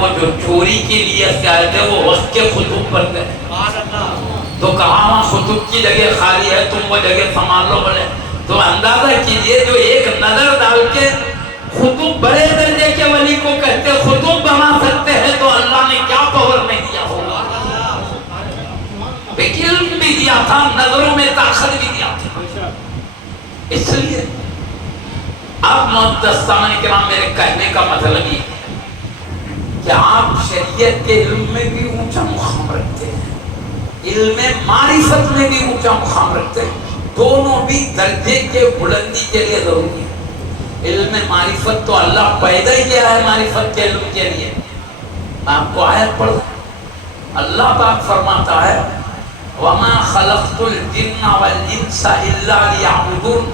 وہ جو چوری کے لیے گئے تھے وہ وقت کے خطب پر گئے تو کہا وہاں خطب کی جگہ خالی ہے، تم وہ جگہ سنبھال لو بولے. تو اندازہ کیجئے جو ایک نظر ڈال کے خطب بڑے درجے کے ولی کو کہتے خطب بنا سکتے ہیں تو اللہ نے کیا پاور نہیں دیا ہوگا. علم بھی دیا تھا، نظروں میں طاقت بھی دیا تھا. اس لیے اب محترم سامعین کرام میرے کہنے کا مطلب یہ ہے کہ آپ شریعت کے علم میں بھی اونچا مقام رکھتے ہیں، علم معرفت میں بھی اونچا مقام رکھتے ہیں. دونوں بھی درجے کے بلندی کے لیے ضروری ہے. علم معرفت تو اللہ پیدا ہی کیا ہے معرفت کے علم کے لیے. میں آپ کو آیت پڑھ، اللہ پاک فرماتا ہے وَمَا خَلَقْتُ الْجِنَّ وَالْإِنسَ إِلَّا لِيَعْبُدُونَ،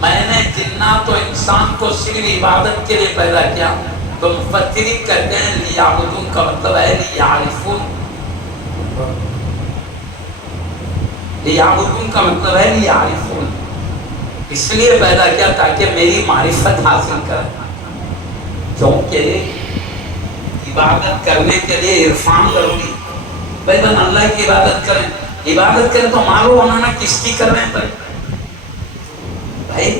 میں نے جنات و انسان کو صرف عبادت کے لیے پیدا کیا. تو مفسرین کہتے ہیں لیعبدون کا مطلب ہے لیعرفون. لیعبدون کا مطلب ہے لیعرفون، اس لیے پیدا کیا تاکہ میری معرفت حاصل کریں. کیونکہ عبادت کرنے کے لیے عرفان ضروری. بھائی بن اللہ کی عبادت کریں، عبادت کریں تو معلوم ہونا نا کس کی کر رہے ہیں. بھائی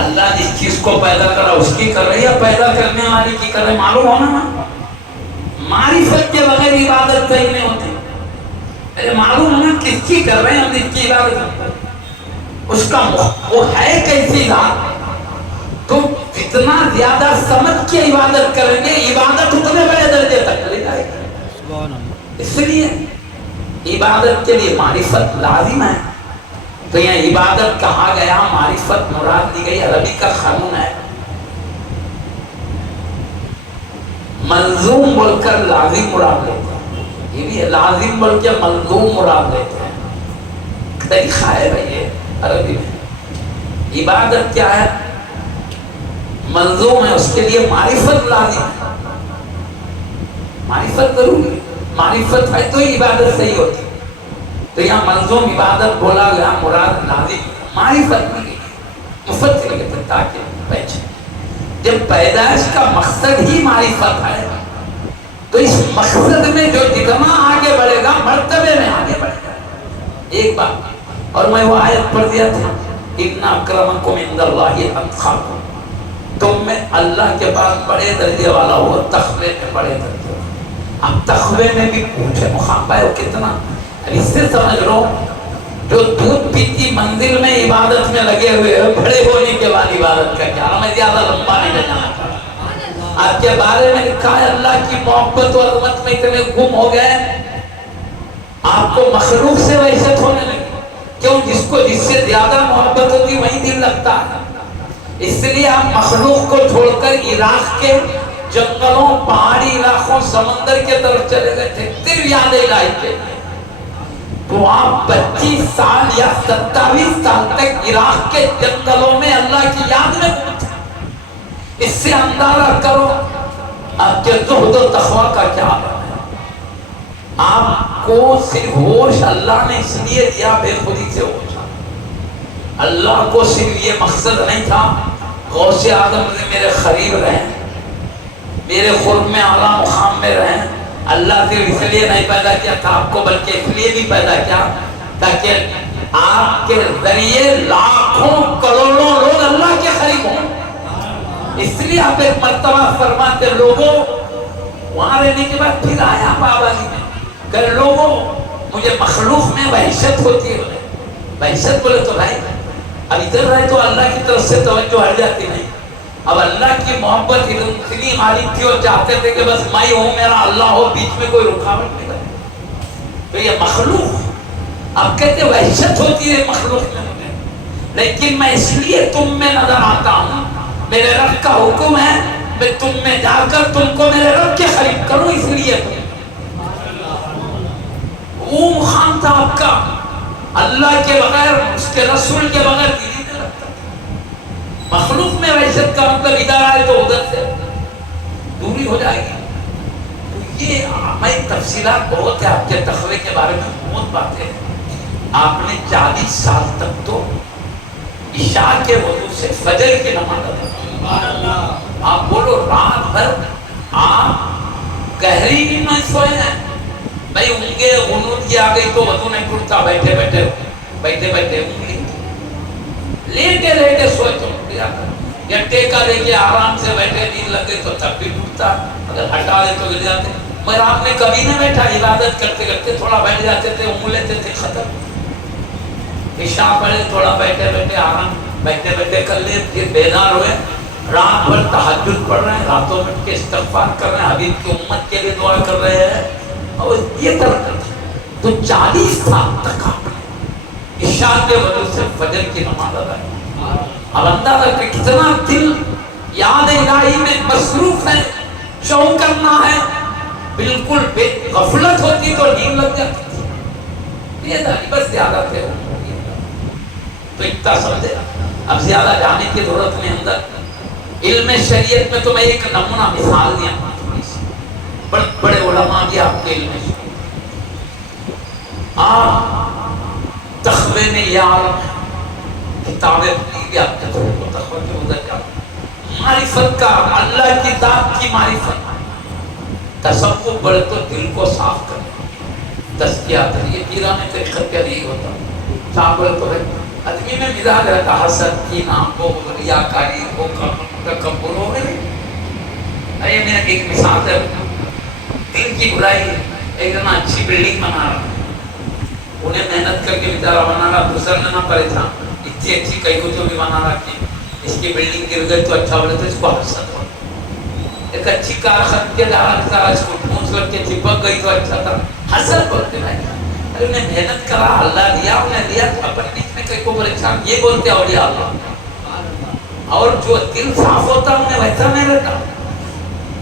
اللہ جس چیز کو پیدا کرا اس کی کر رہے یا پیدا کرنے والی کی کر رہے، معلوم ہونا نا. معرفت کے بغیر عبادت صحیح نہیں ہوتی. ارے معلوم ہونا کس کی کر رہے ہیں ہم اس کی عبادت، اس کا وہ ہے کیسی ذات. تو جتنا زیادہ سمجھ کے عبادت کریں گے عبادت اتنے بڑے درجے تک چلی جائے گی. اس لیے عبادت کے لیے معرفت لازم ہے. تو یہ عبادت کہا گیا، معرفت مراد دی گئی. عربی کا قانون ہے ملزوم بول کر لازم مراد لیتے ہیں، یہ بھی لازم بول کے ملزوم مراد لیتے ہیں. طریقہ ہے بھائی یہ عربی میں. عبادت کیا ہے؟ ملزوم ہے، اس کے لیے معرفت لازم ہے. معرفت ضروری ہے، معرفت ہے تو عبادت صحیح ہوتی. تو یہاں ملزوم عبادت بولا گیا، مراد لازم معرفت نہیں. مفسر کہتے ہیں تاکہ پہچان. جب پیدائش کا مقصد ہی معرفت ہے تو اس مقصد میں جو جتنا آگے بڑھے گا مرتبے میں آگے بڑھے گا. ایک بات اور میں وہ آیت پڑھ دیا تھا ان اکرمکم عند اللہ اتقاکم، تم میں اللہ کے پاس بڑے درجے والا ہو، تقوی میں بڑے درجے. اب تقوی میں بھی اونچے مقام پائے ہو کتنا. اس سے سمجھ لو جو دودھ پیتی منزل میں عبادت میں لگے ہوئے ہیں، بڑے ہونے کے بعد عبادت کا کیا. میں زیادہ لمبا نہیں جانا چاہتا. آپ کے بارے میں لکھا ہے اللہ کی محبت و عظمت میں اتنے گم ہو گئے آپ کو مخلوق سے وحشت ہونے لگی. کیوں؟ جس سے زیادہ محبت ہوتی وہیں دل لگتا ہے. اس لیے آپ مخلوق کو چھوڑ کر عراق کے جنگلوں، پہاڑی علاقوں، سمندر کے طرف چلے گئے تھے صرف یاد الہی کے. تو آپ 25 سال یا 27 سال تک عراق کے جنگلوں میں اللہ کی یاد میں گزارے. اس سے اندازہ کرو آپ کے زہد و تقوی کا کیا ہے. آپ کو صرف ہوش اللہ نے اس لیے دیا، بے خودی سے ہوش. اللہ کو صرف یہ مقصد نہیں تھا غوث اعظم نے میرے قریب رہیں، میرے قرب میں اعلیٰ مقام میں رہیں. اللہ صرف اس لیے نہیں پیدا کیا تھا آپ کو، بلکہ اس لیے بھی پیدا کیا تاکہ آپ کے ذریعے لاکھوں کروڑوں لوگ اللہ کے قریب ہوں. اس لیے آپ ایک مرتبہ فرماتے لوگوں، وہاں رہنے کے بعد پھر آیا پابندی میں کہ لوگوں مجھے مخلوق میں وحشت ہوتی ہے. وحشت بولے تو بھائی اب ادھر رہے تو اللہ کی طرف سے توجہ ہٹ جاتی نہیں. اب اللہ کی محبت اتنی ہماری تھی اور چاہتے تھے کہ بس میں ہوں میرا اللہ ہو، بیچ میں کوئی رکاوٹ نہیں بنے. تو یہ مخلوق اب کہتے وحشت ہوتی ہے مخلوق میں مجھے، لیکن میں اس لیے تم میں نظر آتا ہوں. میرے رب کا حکم ہے میں تم میں جا کر تم کو میرے رب کے قریب کروں. اس لیے وہ مقام تھا آپ کا. اللہ کے بغیر، اس کے رسول کے بغیر دل ہی نہیں لگتا. مخلوق میں وحشت کا مطلب ادھر آئے تو ادھر سے دوری ہو جائے گی. تو یہ میں تفصیلات بہت ہے آپ کے تقوی کے بارے میں بہت باتیں ہیں. آپ نے 40 سال تک تو عشاء کے وضو سے فجر کی نماز ادا. آپ بولو رات بھر آپ گہری نیند میں سوئے ہیں بھائی اونگے غنود کی آ گئی تو وضو نہیں ٹوٹتا بیٹھے بیٹھے انگلی لیٹے سوئے تو ٹوٹ جاتا یا ٹیکا لے کے آرام سے بیٹھے نیند لگ گئی تو تب بھی ٹوٹتا اگر ہٹا دے تو گر جاتے مگر آپ نے کبھی نہ بیٹھا عبادت کرتے کرتے تھوڑا بیٹھ جاتے تھے اونگ لیتے تھے ختم عشاء پڑھے تھوڑا بیٹھے آرام بیٹھے کر لے پھر بیدار ہوئے رات بھر تہجد پڑھ رہے ہیں راتوں میں کے استغفار کر رہے ہیں حبیب کی امت کے لیے دعا کر رہے ہیں اور یہ طرح تو 40 سال تک آپ نے عشاء کے وجہ سے فجر کی نماز ادا کی اب اندازہ کہ کتنا دل یاد الہی میں مصروف ہے شوق کرنا ہے بالکل بے غفلت ہوتی تو نیند لگ جاتی تھی یہ تھا بس زیادہ تھے تو اتنا سمجھے اب زیادہ جانے کی ضرورت نہیں اندر علم شریعت میں تو میں ایک نمونہ مثال دیا بڑے علماء بھی آپ کے علم آپ تخوے میں یار کتابیں بھی آپ کے تخوے کے ادھر جاتے معرفت کا اللہ کی ذات کی معرفت تصوف بڑے تو دل کو صاف کرنا تزکیہ یہ پیرانے طریقت کیا نہیں ہوتا صاف بڑے تو ہے آدمی میں مزاج رہتا حسد کینہ بغض ریاکاری تکبر ہو گئے یہ میرا ایک مثال ہے دل کی برائی ایک دن اچھی بلڈنگ بنا رہا انہیں محنت کر کے بیچارہ بنا رہا دوسرا نے نہ پریشان اتنی اچھی کئی کو جو بھی بنا رہا کہ اس کی بلڈنگ گر گئی تو اچھا بولے تو اس کو حسد ہو ایک اچھی کار خرید کے جا رہا اس کو ٹھونس لگ کے چپک گئی تو اچھا تھا حسد بولتے بھائی ارے انہیں محنت کرا اللہ دیا انہیں دیا تو اپنے بیچ میں کئی کو پریشان یہ بولتے اولیاء اللہ اور جو دل صاف ہوتا انہیں ویسا نہیں رہتا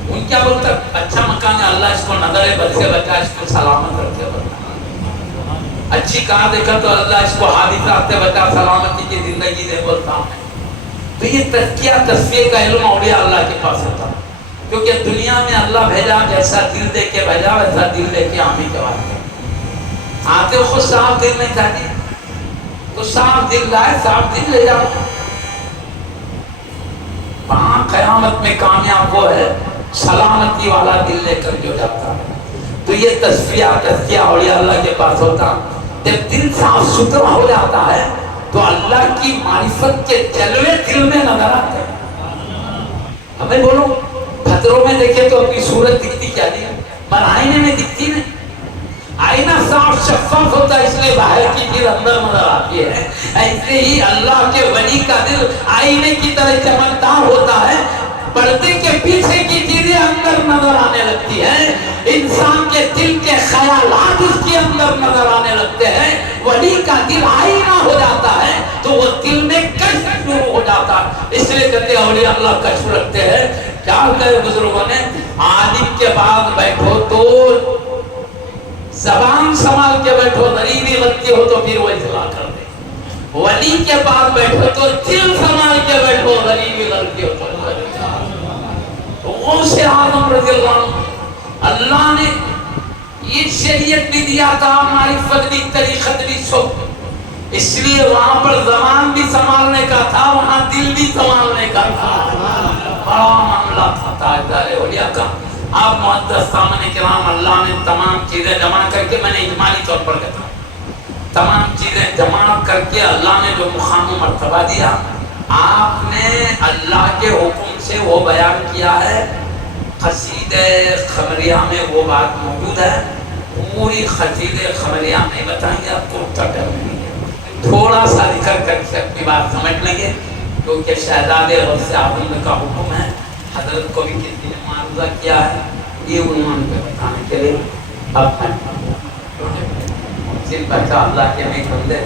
ان کیا بولتا اچھا مکان ہے اللہ اس کو نظر بد سے بچا اس کو سلامت رکھے بتا اچھی کار دیکھا تو اللہ اس کو حادثات سے بچا سلامتی کی زندگی دے بولتا ہوں تو یہ تزکیہ تصفیہ کا علم اولیاء اللہ کے پاس ہوتا کیونکہ دنیا میں اللہ بھیجا جیسا دل دے کے بھیجا ویسا دل لے کے آنے کے بعد آتے خود صاف دل نہیں چاہیے تو صاف دل لائے صاف دل لے جاؤ وہاں قیامت میں کامیاب وہ ہے سلامتی والا دل لے کر جو جاتا ہے تو یہ تزکیہ اولیاء اللہ کے پاس ہوتا جب دل صاف ستھرا ہو جاتا ہے تو اللہ کی معرفت کے جلوے دل میں نظر آتے ہیں ہمیں بولو خطروں میں دیکھے تو اپنی صورت دکھتی کیا نہیں پر آئینے میں دکھتی نہیں آئینہ صاف شفاف ہوتا ہے اس لیے باہر کی چیز اندر نظر آتی ہے ایسے ہی اللہ کے ولی کا دل آئینے کی طرح چمکدار ہوتا ہے پردے کے پیچھے کی چیزیں اندر نظر آنے لگتی ہیں انسان کے دل کے خیالات اس کے اندر نظر آنے لگتے ہیں ولی کا دل آئینہ ہو جاتا ہے تو وہ دل میں کشف شروع ہو جاتا ہے اس لیے کہتے ہیں اولیاء اللہ کشف رکھتے ہیں کیا کہے بزرگوں نے عالم کے بعد بیٹھو تو زبان سنبھال کے بیٹھو غریبی غلطی ہو تو پھر وہ اصلاح کر دے ولی کے پاس بیٹھو تو دل سنبھال کے بیٹھو غریبی غلطی ہو تو غوث اعظم رضی اللہ عنہ اللہ نے یہ شریعت بھی دیا تھا معرفت بھی طریقت بھی سب اس لیے وہاں پر زبان بھی سنبھالنے کا تھا وہاں دل بھی سنبھالنے کا تھا بڑا معاملہ تھا تاجدار اولیاء کا آپ معزز سامنے کرام اللہ نے تمام چیزیں جمع کر کے میں نے اجمالی طور پر کہتا تمام چیزیں جمع کر کے اللہ نے جو مقام و مرتبہ دیا آپ نے اللہ کے حکم سے وہ بیان کیا ہے قصیدہ خمریہ میں وہ بات موجود ہے پوری قصیدہ خمریہ میں بتائیں گے آپ کو ٹکر نہیں ہے تھوڑا سا ذکر کر کے اپنی بات سمجھ لیں گے کیونکہ شہزاد غوث اعظم کا حکم ہے حضرت کو بھی کسی نے معروضہ کیا ہے یہ عنوان پہ بتانے کے لیے اب محسن بچہ اللہ کے نیک بندے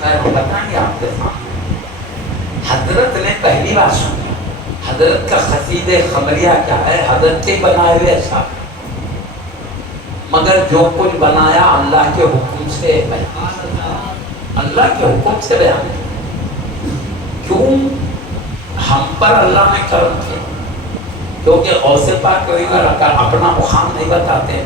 خیر بتائیں گے آپ کے سامنے حضرت نے پہلی بار سنی حضرت کا قصیدہ خمریہ کیا ہے حضرت کے بنائے ہوئے ایسا مگر جو کچھ بنایا اللہ کے حکم سے بیان اللہ کے حکم سے بیان کیوں ہم پر اللہ نے کرم کیا کیونکہ غوث پاک اپنا مقام نہیں بتاتے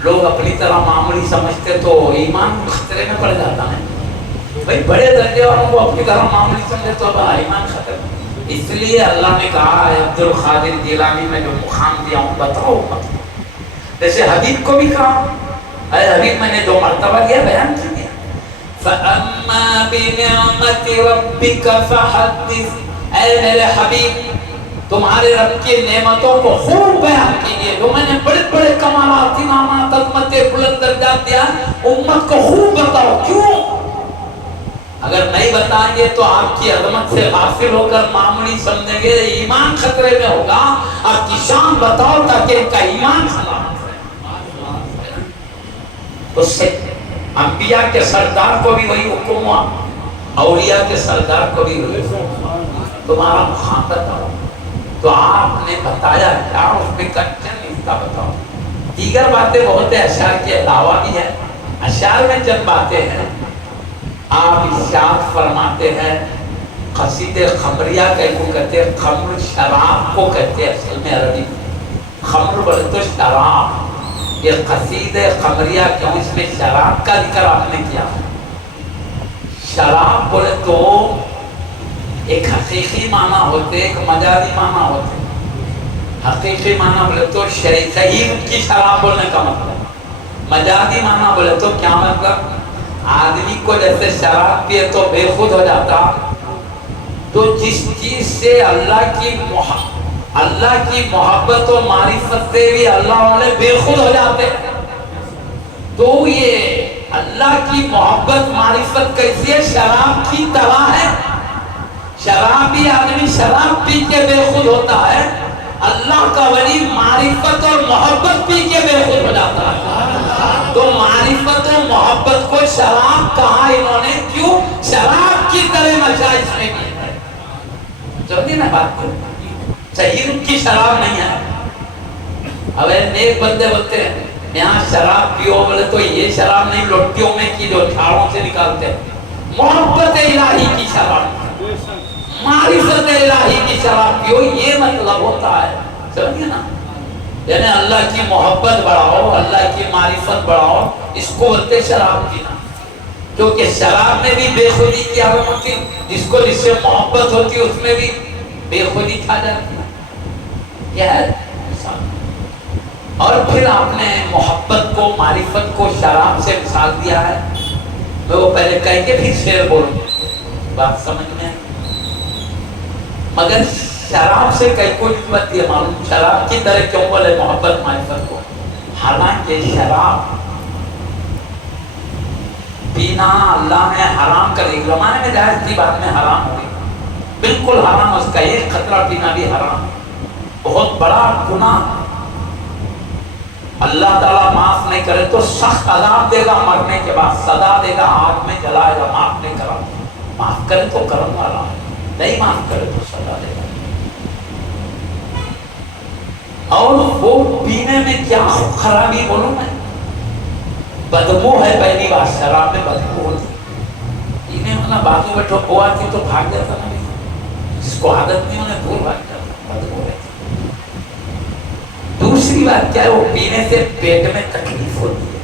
لوگ اپنی طرح معمولی سمجھتے تو ایمان خطرے میں پڑ جاتا ہے بھائی بڑے درجے والوں کو اپنی طرح معمولی سمجھے تو ایمان خطرے اس لیے اللہ نے کہا ہے عبد القادر جیلانی میں جو مقام دیا ہوں بتاؤ جیسے حبیب کو بھی کہا اے حبیب میں نے 2 مرتبہ یہ بیان کیا فَأَمَّا بِنِعْمَةِ رَبِّكَ فَحَدِّثْ اے میرے حبیب تمہارے رب کی نعمتوں کو خوب بیان کیجئے. جو میں نے بڑے بڑے کمالات انعامات عظمت بلند درجات دیا امت کو خوب بتاؤ. کیوں؟ اگر نہیں بتائیں گے تو آپ کی عظمت سے غافل ہو کر معمولی سمجھیں گے, ایمان خطرے میں ہوگا. آپ کی شان بتاؤ تاکہ ان کا ایمان سلامت رہے. اس سے انبیاء کے سردار کو بھی وہی حکم ہوا, اولیاء کے سردار کو بھی وہی حکم ہوا, تمہارا مخاطب ہو. تو آپ نے بتایا کیا اس میں کنچن حصہ بتاؤ. دیگر باتیں بہت ہیں, اشعار کے علاوہ بھی ہے. اشعار میں چند باتیں ہیں. آپ ارشاد فرماتے ہیں قصید خمریہ کو کہتے ہیں, خمر شراب کو کہتے ہیں اصل میں عربی. خمر بولے تو شراب. یہ قصید خمریہ کیوں, اس میں شراب کا ذکر آپ نے کیا. شراب بولے تو ایک حقیقی معنی ہوتے, ایک مجازی معنی ہوتے. حقیقی معنی بولے تو صحیح کی شراب بولنے کا مطلب. مجازی معنی بولے تو کیا مطلب, آدمی کو جیسے شراب پیے تو بے خود ہو جاتا, تو جس چیز سے اللہ کی محبت و معرفت سے بھی اللہ والے بے خود ہو جاتے, تو یہ اللہ کی محبت معرفت کیسی ہے, شراب کی طرح ہے. شرابی آدمی شراب پی کے بے خود ہوتا ہے, اللہ کا ولی معرفت اور محبت پی کے بے خود ہو جاتا ہے. تو معرفت اور محبت کو شراب کہا انہوں نے, کیوں؟ شراب کی طرح نشہ اس میں بھی ہے. سمجھے نا بات کو, صحیح کی شراب نہیں ہے. اب نیک بندے بولتے ہیں یہاں شراب پیو, بولے تو یہ شراب نہیں, لوٹیوں میں کی جو جھاڑوں سے نکالتے ہیں. محبت الہی کی شراب, معرفت الہی کی شراب پیو, یہ مطلب ہوتا ہے. سمجھے نا, یعنی اللہ کی محبت بڑھاؤ, اللہ کی معرفت بڑھاؤ, اس کو بولتے شراب پینا. کیونکہ شراب میں بھی بے خودی کی علامت ہوتی, جس کو جس سے محبت ہوتی اس میں بھی بے خودی کھا جاتی ہے. کیا ہے مثال. اور پھر آپ نے محبت کو معرفت کو شراب سے مثال دیا ہے. میں وہ پہلے کہہ کے پھر شعر بولوں, بات سمجھ میں آئی. مگر شراب سے کئی کو نسبت یہ معلوم, شراب کی طرح کیوں بولے محبت معرفت کو. حالانکہ شراب پینا اللہ نے حرام کر دی. زمانے میں جائز تھی, بعد میں حرام ہو گئی, بالکل حرام. اس کا ایک خطرہ پینا بھی حرام, بہت بڑا گناہ. اللہ تعالیٰ معاف نہیں کرے تو سخت عذاب دے گا, مرنے کے بعد سزا دے گا, آگ میں جلائے گا. معاف نہیں کرا, معاف کرے تو کرم والا, نہیں معاف کرے تو سزا دے گا. اور وہ پینے میں کیا خرابی بولوں میں, بدبو ہے. پہلی بات شراب میں بدبو ہوتی, پینے والا بازو بیٹھو بو آتی تو بھاگ جاتا نا, جس کو عادت نہیں انہیں دور بھاگ جاتا, بدبو رہتی. دوسری بات کیا ہے, وہ پینے سے پیٹ میں تکلیف ہوتی ہے.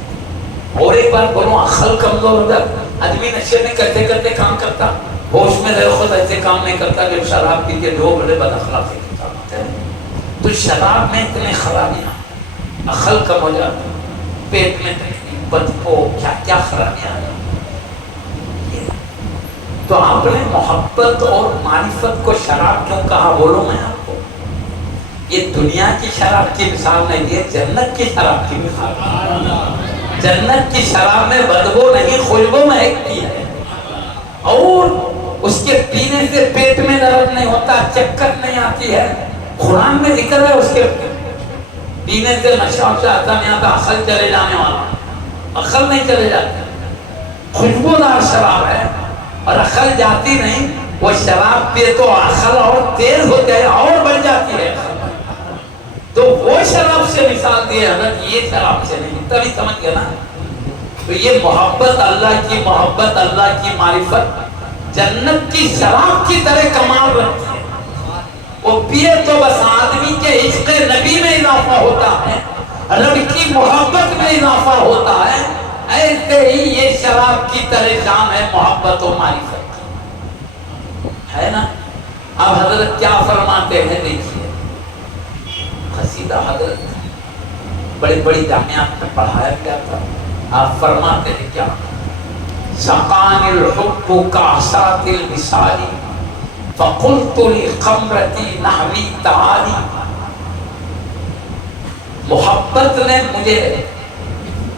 اور ایک بار بولوں, عقل کمزور ہو جاتا. آدمی نشے میں کرتے کرتے کام کرتا, ہوش میں رہے خود ایسے کام نہیں کرتا. جب شراب پی کے دو بڑے بد اخلاقی کے کام ہوتے ہیں, تو شراب میں اتنے خرابیاں, عقل کم ہو جاتا, پیٹ میں تکلیف, بدبو, کیا کیا خرابیاں آ جاتی. تو آپ نے محبت اور معرفت کو شراب کیوں کہا بولو میں آپ کو. یہ دنیا کی شراب کی مثال نہیں, یہ جنت کی شراب کی مثال. جنت کی شراب میں بدبو نہیں, خوشبو مہکتی ہے, اور اس کے پینے سے پیٹ میں درد نہیں ہوتا, چکر نہیں آتی ہے. قرآن میں ذکر ہے اس کے پینے سے نشہ آتا نہیں آتا, عقل چلے جانے والا, عقل نہیں چلے جاتی. خوشبودار شراب ہے اور عقل جاتی نہیں. وہ شراب پیے تو عقل اور تیز ہو جائے, اور بڑھ جاتی ہے. تو وہ شراب سے مثال دی ہے حضرت, یہ شراب سے نہیں. تبھی سمجھ گیا نا. تو یہ محبت, اللہ کی محبت, اللہ کی معرفت جنت کی شراب کی طرح کمال رکھتی ہے. وہ پیے تو بس آدمی کے عشق نبی میں اضافہ ہوتا ہے, رب کی محبت میں اضافہ ہوتا ہے. ایسے ہی یہ شراب کی طرح شان ہے محبت و معرفت, ہے نا. اب حضرت کیا فرماتے ہیں دیکھیے, قصیدہ حضرت بڑی بڑی جامعات میں پڑھایا گیا تھا. آپ فرماتے ہیں کیا سقانی الحب کعصات الوصال فقلت لخمرتی نحوی تعالی. محبت نے مجھے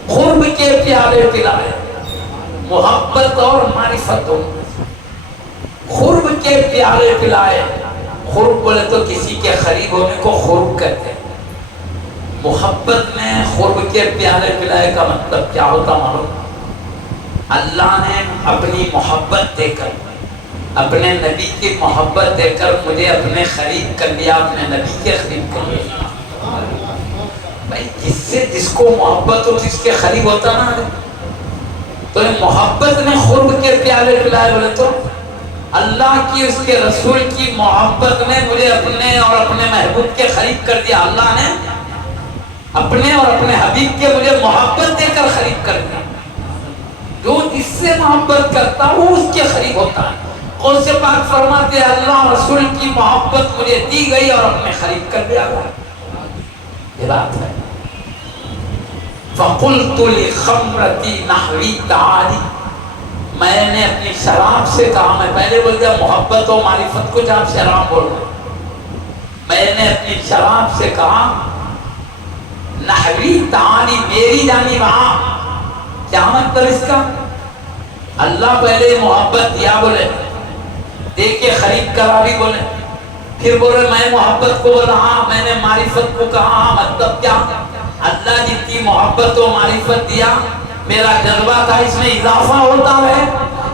قرب کے پیالے پلائے. محبت اور معرفت قرب کے پیالے پلائے. قرب بولے تو کسی کے قریب ہونے کو قرب کہتے ہیں. محبت میں قرب کے پیالے پلائے کا مطلب کیا ہوتا معلوم؟ اللہ نے اپنی محبت دے کر, اپنے نبی کی محبت دے کر مجھے اپنے قریب کر لیا, اپنے نبی کے قریب کر لیا. بھائی جس سے جس کو محبت ہو جس کے قریب ہوتا نا, تو یہ محبت نے قرب کے پیالے پلائے. بولے تو اللہ کی اس کے رسول کی محبت نے مجھے اپنے اور اپنے محبوب کے قریب کر دیا. اللہ نے اپنے اور اپنے حبیب کے مجھے محبت دے کر قریب کر دیا. جو جس سے محبت کرتا وہ اس کے قریب ہوتا ہے. کون سے پاک فرماتے ہیں اللہ رسول کی محبت مجھے دی گئی اور اپنے قریب کر دیا گیا. یہ بات ہے. فَقُلْتُ لِخَمْرَتِي نَحْوِي تَعَالِي. میں نے اپنی شراب سے کہا, میں پہلے بول دیا محبت و معرفت کو جب شراب بول رہے, میں نے اپنی شراب سے کہا نحوی تعالی میری جانب آ. کیا مطلب اس کا؟ اللہ پہلے محبت دیا بولے, دے کے خرید کرا بھی بولے, پھر بولے میں محبت کو بولا ہاں, میں نے معرفت کو کہا ہاں. مطلب کیا؟ اللہ جتنی محبت و معرفت دیا میرا جذبہ تھا اس میں اضافہ ہوتا رہے.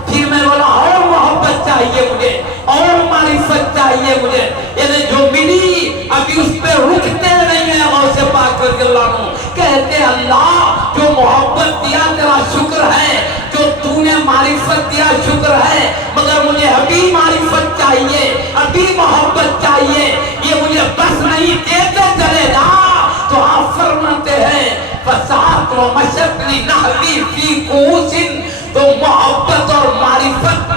پھر میں بولا اور محبت چاہیے مجھے, اور معرفت چاہیے مجھے. یعنی جو ملی ابھی اس پہ رکتے نہیں ہیں. غوث پاک رضی اللہ عنہ کہتے اللہ جو محبت دیا تیرا شکر ہے, جو تو نے معرفت دیا شکر ہے, مگر مجھے ابھی معرفت چاہیے, ابھی محبت چاہیے. یہ مجھے بس نہیں, دیتے چلے جا. تو آپ فرماتے ہیں فساعت و مشقلی نحوی فی کوس. تو محبت اور معرفت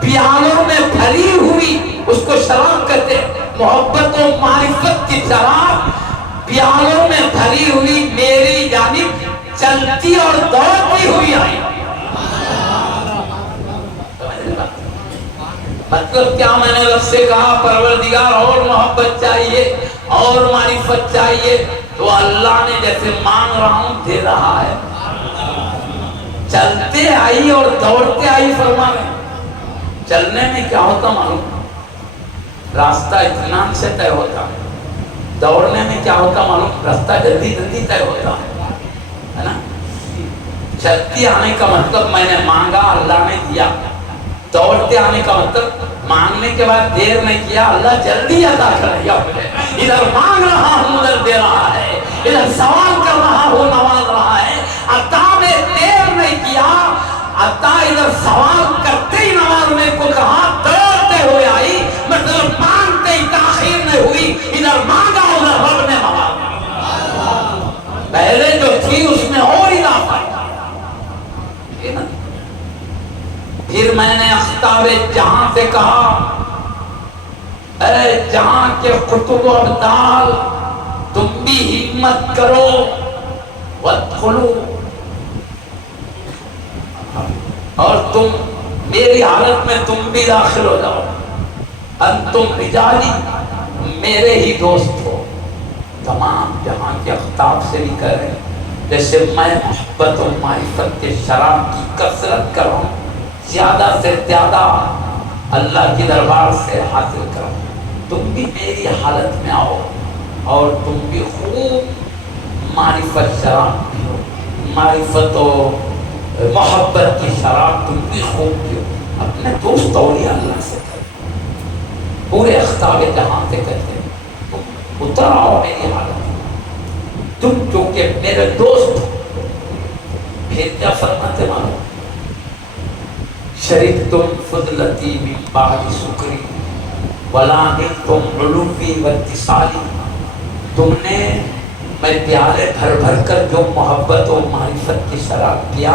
پیالوں میں بھری ہوئی, اس کو شراب کہتے ہیں. محبت و معرفت کی شراب پیالوں میں بھری ہوئی میری جانب چلتی اور دوڑتی ہوئی آئی. مطلب کیا؟ میں نے رب سے کہا پروردگار اور محبت چاہیے اور معرفت چاہیے. تو اللہ نے جیسے مانگ رہا ہوں دے رہا ہے. چلتے آئی اور دوڑتے آئی فرما رہے. چلنے میں کیا ہوتا معلوم؟ راستہ اطمینان سے طے ہوتا. دوڑنے میں کیا ہوتا معلوم؟ راستہ جلدی جلدی طے ہوتا ہے نا. چلتی آنے کا مطلب میں نے مانگا اللہ نے دیا. دوڑتے آنے کا مطلب مانگنے کے بعد دیر نہیں کیا, اللہ جلدی عطا کر دیا مجھے. ادھر مانگ رہا ہوں ادھر دے رہا ہے, ادھر سوال کر رہا ہوں نواز رہا ہے. عطا میں دیر نہیں کیا, عطا ادھر سوال کرتے ہی نوازنے کو کہا, دوڑتے ہوئے آئی. مطلب مانگتے ہی تاخیر نہیں ہوئی, ادھر مانگا ادھر رب نے نوازا. پہلے جو تھی اس میں اور اضافہ. پھر میں نے اختاب جہاں سے کہا اے جہاں کے قطب و ابدال, تم بھی ہمت کرو وادخلو, اور تم میری حالت میں تم بھی داخل ہو جاؤ. انتم رجالی, میرے ہی دوست ہو. تمام جہاں کے اختاب سے بھی کہہ رہے جیسے میں محبت و معرفت کے شراب کی کثرت کروں, زیادہ سے زیادہ اللہ کی دربار سے حاصل کرو. تم بھی میری حالت میں آؤ اور تم بھی خوب معرفت شراب پیو. معرفت و محبت کی شراب تم بھی خوب پیو. اپنے دوست اولیاء اللہ سے کرو. پورے اختاب جہاں سے کہتے ہیں تم اتر آؤ میری حالت میں, تم چونکہ میرے دوست. پھر کیا فرماتے مانو شربتم فضلتی من بعد سکری ولا نلتم علوی واتصالی. تم نے میں پیالے بھر بھر کر جو محبت و معرفت کی شراب پیا,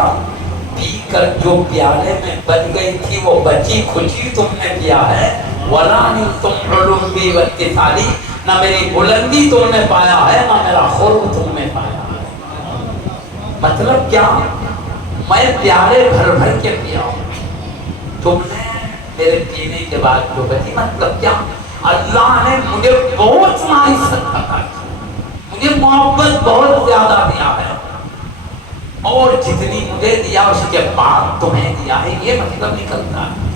پی کر جو پیالے میں بچ گئی تھی وہ بچی کھچی تم نے پیا ہے. ولا نلتم علوی واتصالی, نہ میری بلندی تم نے پایا ہے، نہ میرا قرب تم نے پایا ہے۔ مطلب کیا؟ میں پیالے بھر بھر کے پیا ہوں، تم نے میرے پینے کے بعد جو بچی۔ مطلب کیا؟ اللہ نے مجھے بہت معرفت عطا کی، مجھے محبت بہت زیادہ دیا ہے، اور جتنی مجھے دیا اس کے بعد تمہیں دیا ہے، یہ مطلب نکلتا ہے۔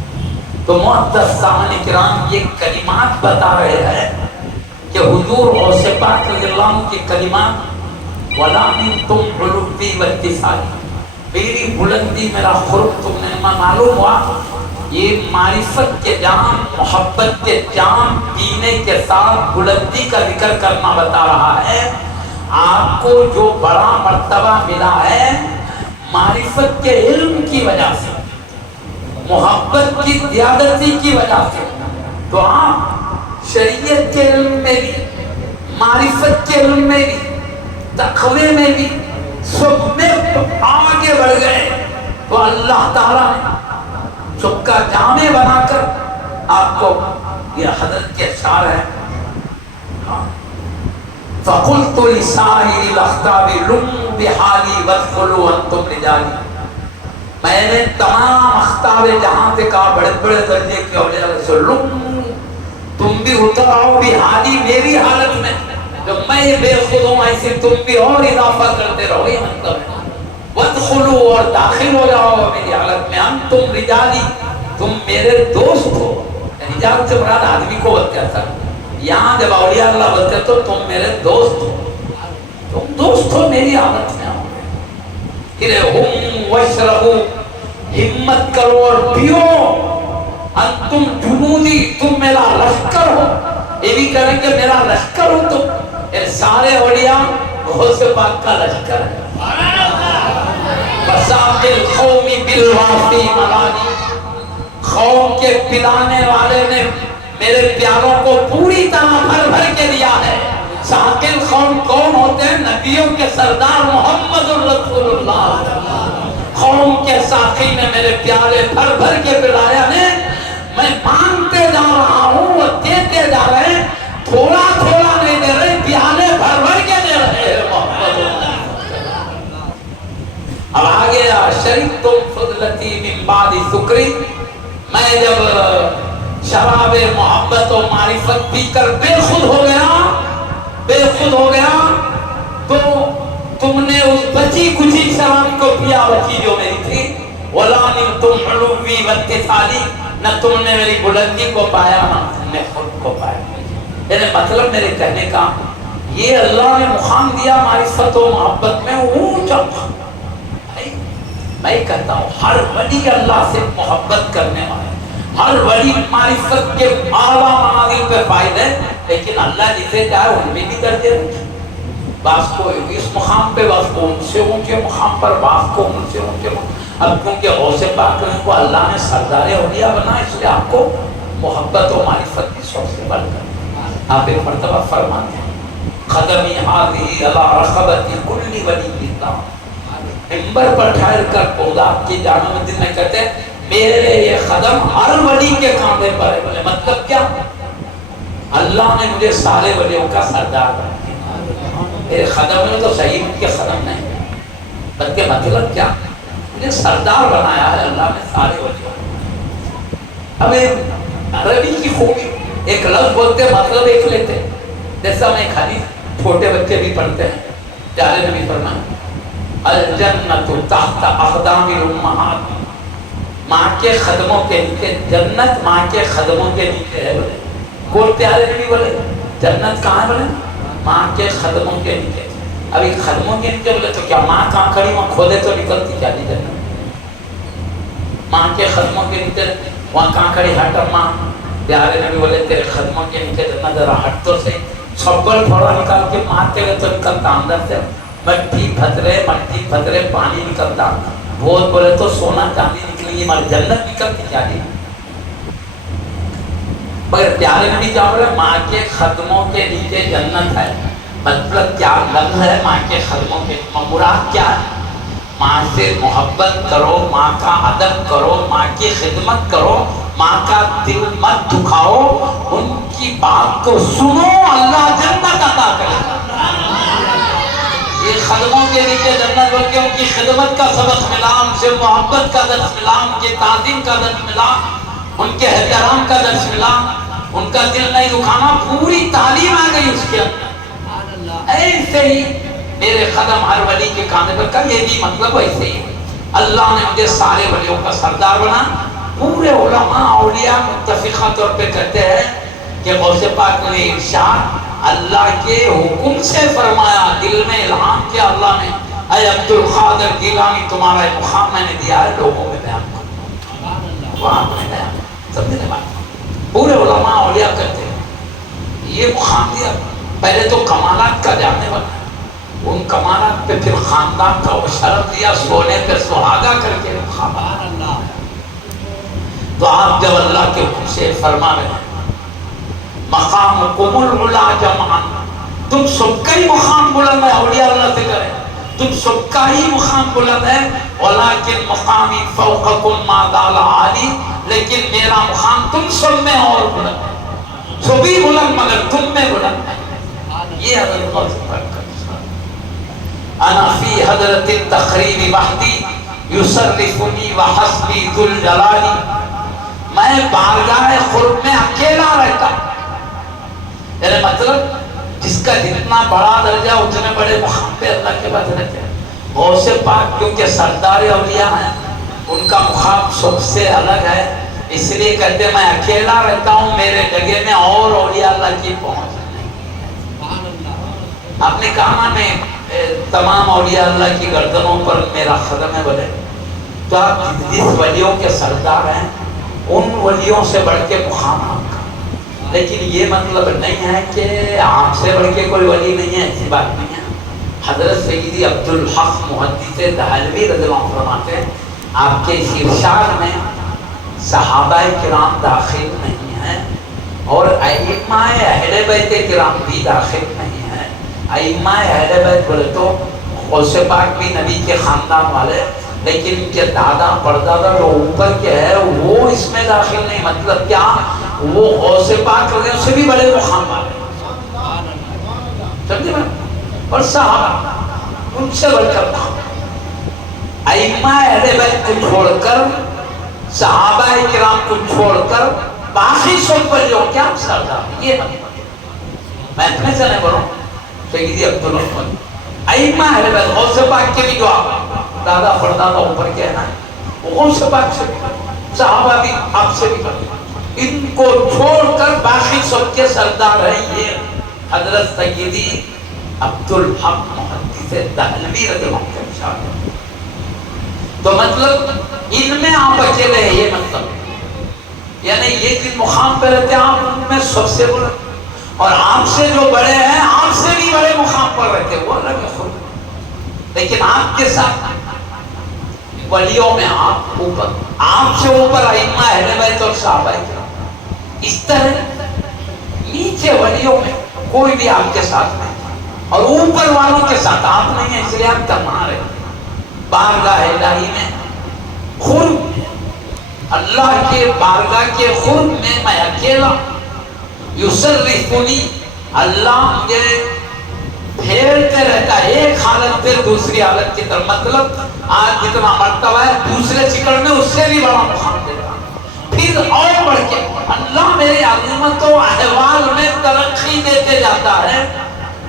تو معزز سامعین کرام، یہ کلمات بتا رہے ہیں کہ حضور غوث پاک رضی اللہ عنہ کی کلمات، وَلَا مِنْتُمْ عُلُوِّي وَاتِّصَالِي، میری بلندی میرا قرب تم نے معلوم ہوا۔ یہ معرفت کے جام، محبت کے جام پینے کے ساتھ بلندی کا ذکر کرنا بتا رہا ہے۔ آپ کو جو بڑا مرتبہ ملا ہے معرفت کے علم کی وجہ سے، محبت کی زیادتی کی وجہ سے، تو آپ شریعت کے علم میں بھی، معرفت کے علم میں بھی، تقوی میں بھی، سب میں آگے بڑھ گئے۔ تو اللہ تعالیٰ نے سب کا جامع بنا کر آپ کو، یہ حضرت کے اشعار ہے، فَقُلْتُ لِسَائِرِ الْأَخْطَابِ لُمُّوا بِحَالِي وَادْخُلُوا أَنْتُمْ رِجَالِي، میں نے تمام اخطاب جہاں سے کہا، بڑے بڑے درجے کے اولیاء سے، لُمُّوا، تم بھی اتر آؤ بِحَالِي، میری حالت میں، جب میں بے خود ہوں ایسے تم بھی اور اضافہ کرتے رہو، یہ مطلب ہے۔ وَادْخُلُوا، اور داخل ہو جاؤ میری حالت میں، أَنْتُمْ رِجَالِي، تم میرے دوست ہو۔ رجال سے مراد آدمی کو بولتے ہیں سر، یہاں جب اولیاء اللہ بولتے تو تم میرے دوست ہو، تم دوست ہو میری حالت میں آؤ۔ پھر ہم وشربو، ہمت کرو اور پیو، انتم جنودی، تم میرا لشکر ہو، یہ بھی کریں کہ میرا لشکر ہو تم۔ یہ سارے اولیاء غوث پاک کا لشکر ہے۔ بساط القوم بالوافی ملانی، قوم کے پلانے والے نے میرے پیاروں کو پوری طرح بھر بھر کے دیا ہے۔ ساقل قوم کون ہوتے ہیں؟ نبیوں کے سردار محمد الرسول اللہ۔ قوم کے ساقی نے میرے پیارے بھر بھر کے پلایا نے، میں مانگتے جا رہا ہوں، وہ دیتے جا رہے ہیں، تھوڑا تھوڑا نہیں دے رہے، پیالے بھر بھر کے دے رہے ہیں محمد اللہ۔ اب آگے شریبتم فضلتی من بعد سکری، میں جب شراب محبت و معرفت پی کر بے خود ہو گیا، تو تم نے اس بچی کچھی شراب کو پیا، بچی جو میری تھی۔ وَلَا نِلْتُمْ عُلُوِّي وَاتِّصَالِي، نہ تم نے میری بلندی کو پایا، نہ تم نے خود کو پایا۔ یعنی مطلب میرے کہنے کا یہ، اللہ نے مقام دیا معرفت و محبت میں اونچا۔ میں کہتا ہوں ہر ولی اللہ سے محبت کرنے والے، ہر ولی معرفت کے اعلیٰ منازل پہ فائد ہے، لیکن اللہ جسے چاہے ان میں بھی درجے رکھے، بعض کو اس مقام پہ، بعض کو ان سے اونچے مقام پر، بعض کو ان سے اونچے مقام۔ اب کیونکہ غوث پاک کو اللہ نے سردار اولیاء بنا، اس لیے آپ کو محبت و معرفت کی سب سے بڑھ کر آپ ایک مرتبہ فرماتے ہیں، قدمی حاضی علی رقبتی کل ولی اللہ، ممبر پر ٹھہر کر خدا کی جامع مسجد میں کہتے ہیں میرے یہ قدم ہر ولی کے کاندھے پر ہے۔ بولے مطلب کیا؟ اللہ نے مجھے سارے ولیوں کا سردار بنا دیا، میرے قدم میں تو صحیح ان کے قدم نہیں، بلکہ مطلب کیا؟ مجھے سردار بنایا ہے اللہ نے سارے ولیوں۔ اب عربی کی خوبی، ایک لفظ بولتے مطلب ایک لیتے، جیسا میں ایک حدیث چھوٹے بچے بھی پڑھتے ہیں، پیارے نبی فرمایا الجنت تحت اقدام الامہات، ماں کے قدموں کے نیچے جنت، ماں کے قدموں کے نیچے ہے۔ بولے کون پیارے نبی بولے جنت کہاں ہے؟ بولے ماں کے قدموں کے نیچے۔ ابھی قدموں کے نیچے بولے تو کیا ماں کہاں کھڑی وہاں کھودے تو نکلتی کیا نہیں جنت؟ ماں کے قدموں کے نیچے وہاں کہاں کھڑی؟ ہٹ ماں۔ پیارے نبی بولے تیرے قدموں کے نیچے جنت، ذرا ہٹ تو صحیح، چھپڑ تھوڑا نکال کے مارتے گئے تو نکلتا اندر سے، مٹی پتھرے پانی نکلتا، بہت بولے تو سونا چاندی نکلیں گی، ہماری جنت نکلتی کیا نہیں؟ مگر پیارے نبی کیا بولے ماں کے قدموں کے نیچے جنت ہے۔ مطلب کیا لفظ ہے ماں کے قدموں کے؟ مراد کیا ہے؟ ماں سے محبت کرو، ماں کا ادب کرو، ماں کی خدمت کرو، ماں کا دل مت دکھاؤ، ان کی کی بات کو سنو، اللہ جنت عطا کرے گا۔ یہ خدموں کے لیے جنت، بلکہ ان کی خدمت کا سبق ملا، ان سے محبت کا درس ملا، ان کے تعظیم کا درس ملا، ان کے احترام کا درس ملا، ان کا دل نہیں دکھانا، پوری تعلیم آ گئی اس کے اندر۔ ایسے ہی میرے قدم ہر ولی کے کانے پر کا، یہ بھی مطلب ایسے ہی اللہ نے مجھے سارے ولیوں کا سردار بنا۔ پورے علماء اولیاء متفقہ طور پہ کہتے ہیں کہ غوث پاک نے ارشاد اللہ کے حکم سے فرمایا، دل میں الہام کیا اللہ نے، اے عبد القادر گیلانی تمہارا مقام میں نے دیا ہے، لوگوں میں بیان کرو۔ وہاں میں بیان سمجھنے بات، پورے علماء اولیاء کہتے ہیں یہ مقام دیا، پہلے تو کمالات کا جاننے والا، ان کمالات پہ پھر خاندان کا وہ شرف دیا، سونے پہ سہاگا کر کے مقام۔ تو آپ جب اللہ کے حکم سے فرما رہے ہیں مقامکم العلا جمعا، تم سب کا ہی مقام بلند ہے، اولیاء اللہ سے کریں تم سب کا ہی مقام بلند ہے، ولیکن مقامی فوقکم ما زال عالی، لیکن میرا مقام تم سب میں اور بلند ہے، سبھی بلند مگر تم میں بلند ہے۔ یہ حضرت غوث پاک کا انا فی حضرت التخریب وحدی یصرفنی وحسبی ذو الجلال، میں بارگاہ قرب میں اکیلا رہتا، میرا مطلب جس کا جتنا بڑا درجہ اتنے بڑے مقام پہ اللہ کے بعد رہتے ہیں۔ غوث پاک کیونکہ سردار اولیاء ہیں، ان کا مقام سب سے الگ ہے، اس لیے کہتے ہیں میں اکیلا رہتا ہوں، میرے جگہ میں اور اولیاء اللہ کی پہنچ نہیں۔ آپ نے کہا میں تمام اولیاء اللہ کی گردنوں پر میرا قدم ہے بولے، تو آپ جس ولیوں کے سردار ہیں ان ولیوں سے بڑھ کے مقام آپ کا، لیکن یہ مطلب نہیں ہے کہ آپ سے بڑھ کے کوئی ولی نہیں ہے، ایسی بات نہیں ہے۔ حضرت سیدی عبدالحق محدث دہلوی رضی اللہ عنہ فرماتے ہیں آپ کے اس ارشاد میں صحابہ کرام داخل نہیں ہیں اور ائمہ اہل بیت کرام بھی داخل نہیں ہیں۔ ائمہ اہل بیت بولے تو غوث پاک بھی نبی کے خاندان والے، لیکن ان کے دادا پردادا جو اوپر کے ہیں وہ اس میں داخل نہیں، مطلب کیا وہ غوث پاک رضی اللہ سے بھی بڑے مقام والے، سمجھے میں، اور صحابہ ان سے بڑھ کر ائمہ اہل بیت کو چھوڑ کر، صحابہ کرام کو چھوڑ کر باقی سب ولیوں کیا سردار، یہ مطلب میں اپنے سے نہیں بولوں، سیدی عبدالرحمن ائمہ اہل بیت غوث پاک کے بھی جو دادا پردادا اوپر کے ہیں وہ غوث پاک سے بھی، صحابہ بھی آپ سے بھی، ان کو چھوڑ کر باقی سب کے سردار ہیں یہ حضرت سیدی عبدالحق محدث دہلوی رضی اللہ عنہ کے شاگرد۔ تو مطلب ان میں آپ اکیلے ہیں، یہ مطلب یعنی یہ جن مقام پہ رہتے ہیں آپ ان میں سب سے بلند، اور آپ سے جو بڑے ہیں آپ سے بھی بڑے مقام پر رہتے ہیں، وہ الگ ہے خود، لیکن آپ کے ساتھ ولیوں میں آپ اوپر، آپ سے اوپر ائمہ اہل بیت اور صحابہ کرام، اس طرح نیچے ولیوں میں کوئی بھی آپ کے ساتھ نہیں، اور اوپر والوں کے ساتھ آپ نہیں ہیں، اس لیے آپ تنہا رہے۔ بارگاہ الہی میں خود اللہ کے بارگاہ کے خود میں اکیلا، یصرفنی اللہ مجھے پھیرتے رہتا ہے ایک حالت پھر دوسری حالت کی طرف، مطلب آج جتنا مرتبہ ہے دوسرے چکر میں اس سے بھی بڑا مقام دیتا، پھر اور بڑھ کے اللہ میرے عظمت و احوال میں ترقی دیتے جاتا ہے۔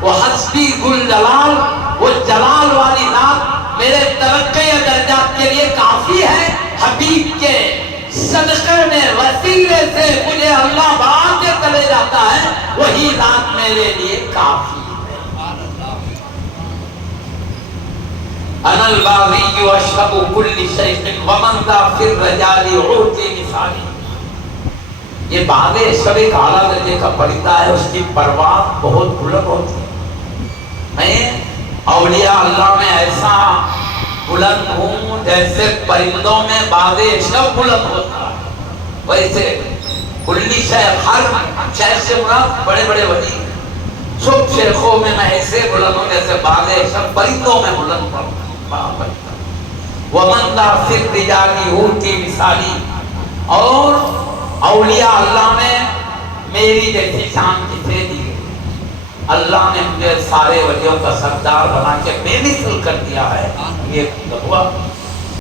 وہ حسبی گل جلال، وہ جلال والی ذات میرے ترقی درجات کے لیے کافی ہے، حبیب کے صدقے میں وسیلے سے مجھے اللہ بڑھاتے چلے جاتا ہے، وہی ذات میرے لیے کافی ہے۔ انا الباغی واشرب کل شیخ ومن ذا فی الرجال عوتی مثالی، یہ باغ عشق ایک اعلیٰ درجے کا پرندہ ہے، اس کی پرواز بہت بلند ہوتی ہے۔ میں اولیاء اللہ میں ایسا بلند ہوں جیسے پرندوں میں باغ عشق بلند ہوتا ہے، ویسے کلی شیخ، ہر شیخ سے مراد بڑے بڑے ولی، سب شیخوں میں میں ایسے بلند ہوں جیسے باغ عشق پرندوں میں بلند ہوتا ہے۔ ومن ذا فی الرجال عوتی مثالی، اور اولیاء اللہ میں میری جیسی شان کسے دی گئی؟ اللہ نے مجھے سارے ولیوں کا سردار بنا کے بے مثل کر دیا ہے. یہ ہوا